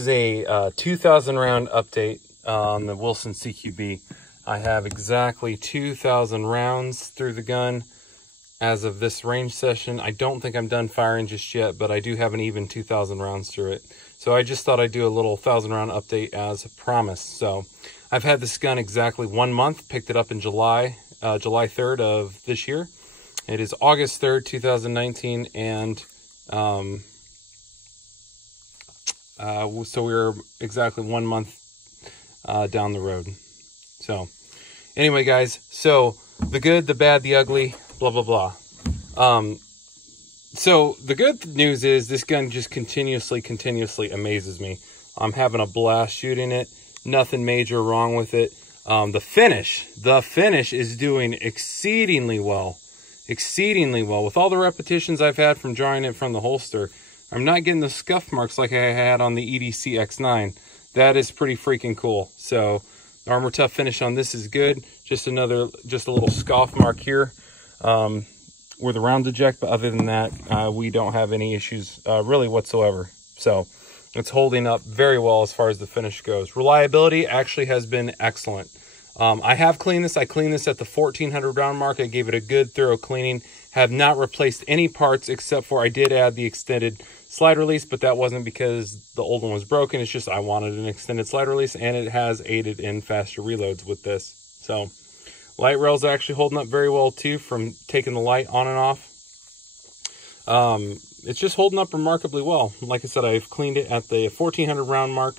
This is a 2,000 round update on the Wilson CQB. I have exactly 2,000 rounds through the gun as of this range session. I don't think I'm done firing just yet, but I do have an even 2,000 rounds through it. So I just thought I'd do a little 1,000 round update as promised. So I've had this gun exactly 1 month, picked it up in July 3rd of this year. It is August 3rd, 2019, and so we're exactly 1 month down the road. So anyway, guys, so the good, the bad, the ugly, blah, blah, blah. So the good news is this gun just continuously amazes me. I'm having a blast shooting it. Nothing major wrong with it. The finish is doing exceedingly well. With all the repetitions I've had from drawing it from the holster, I'm not getting the scuff marks like I had on the EDC X9. That is pretty freaking cool. So Armor Tough finish on this is good. Just a little scuff mark here where the rounds eject, but other than that, we don't have any issues really whatsoever. So it's holding up very well as far as the finish goes. Reliability actually has been excellent. I have cleaned this. I cleaned this at the 1,400 round mark. I gave it a good thorough cleaning. Have not replaced any parts except for I did add the extended slide release, but that wasn't because the old one was broken. It's just I wanted an extended slide release, and it has aided in faster reloads with this. So light rails are actually holding up very well too from taking the light on and off. It's just holding up remarkably well. Like I said, I've cleaned it at the 1,400 round mark,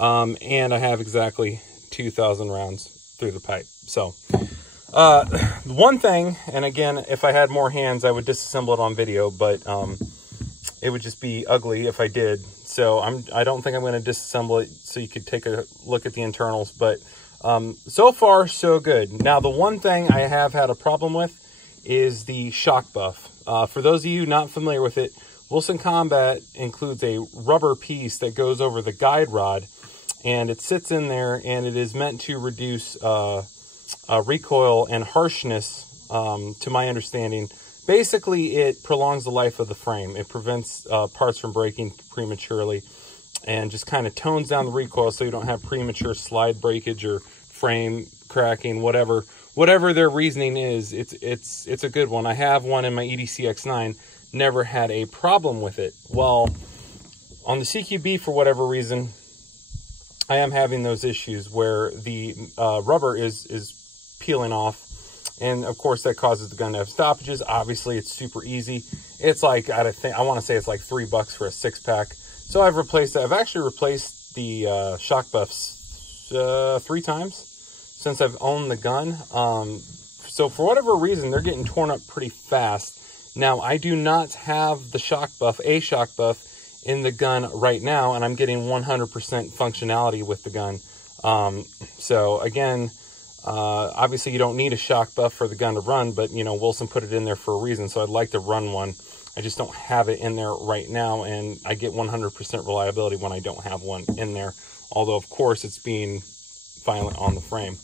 and I have exactly 2,000 rounds through the pipe. So one thing, and again, if I had more hands, I would disassemble it on video, but it would just be ugly if I did. So I don't think I'm going to disassemble it so you could take a look at the internals, but so far so good. Now the one thing I have had a problem with is the shock buff. For those of you not familiar with it, Wilson Combat includes a rubber piece that goes over the guide rod, and it sits in there, and it is meant to reduce recoil and harshness, to my understanding. Basically, it prolongs the life of the frame. It prevents parts from breaking prematurely and just kind of tones down the recoil so you don't have premature slide breakage or frame cracking, whatever their reasoning is. It's a good one. I have one in my EDC X9, never had a problem with it. Well, on the CQB, for whatever reason, I am having those issues where the rubber is peeling off. And of course that causes the gun to have stoppages. Obviously it's super easy. It's like, I want to say it's like $3 for a 6-pack. So I've replaced it. I've actually replaced the shock buffs 3 times since I've owned the gun. So for whatever reason, they're getting torn up pretty fast. Now I do not have the shock buff, in the gun right now, and I'm getting 100% functionality with the gun. So again, obviously you don't need a shock buff for the gun to run, but you know, Wilson put it in there for a reason, so I'd like to run one. I just don't have it in there right now, and I get 100% reliability when I don't have one in there, although of course it's being violent on the frame.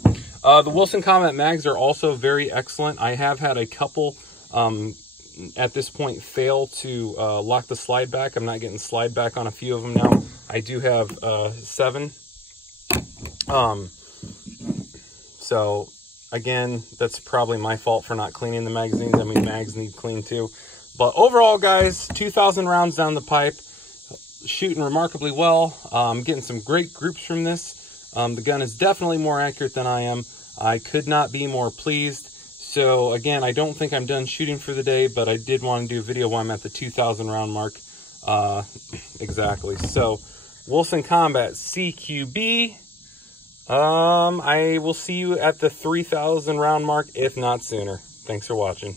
The Wilson Combat mags are also very excellent. I have had a couple at this point fail to lock the slide back. I'm not getting slide back on a few of them now. I do have 7. So again, that's probably my fault for not cleaning the magazines. I mean, mags need clean too. But overall, guys, 2,000 rounds down the pipe, shooting remarkably well. Getting some great groups from this. The gun is definitely more accurate than I am. I could not be more pleased. So again, I don't think I'm done shooting for the day, but I did want to do a video while I'm at the 2,000 round mark. Exactly. So Wilson Combat CQB. I will see you at the 3,000 round mark, if not sooner. Thanks for watching.